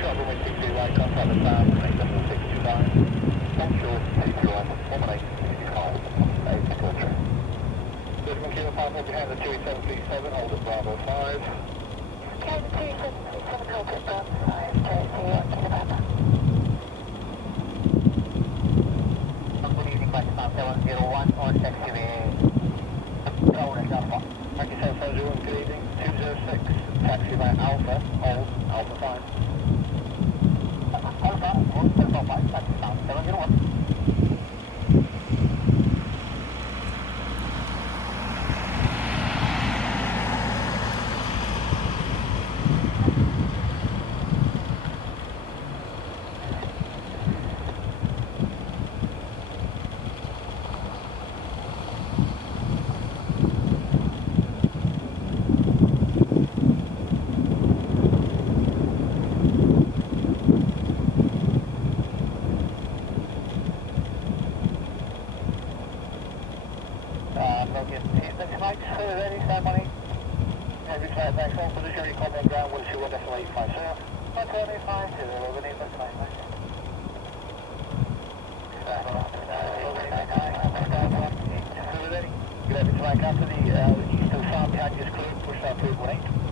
short runway 22 right, contact the town, make them 629. Onshore, 22 right, 18, 55, 8 quarter. Brisbane Kilo 5 behind the 28737, hold at Bravo 5. Okay, the 2737, hold at Bravo 5, Jersey, Kilo Papa. Good evening, flight 701 on taxiway. Road and Alpha. 9770, good evening, 206, taxi by Alpha, hold, Alpha 5. Alpha, hold, Alpha 5, taxi 701. Ready, stand by. Every flight maximum position, recover on ground, wish you were decimal 850. 120, 50, over name, that's nice. Ready? Good afternoon, flight company, east to south behind you is clear, push out 318.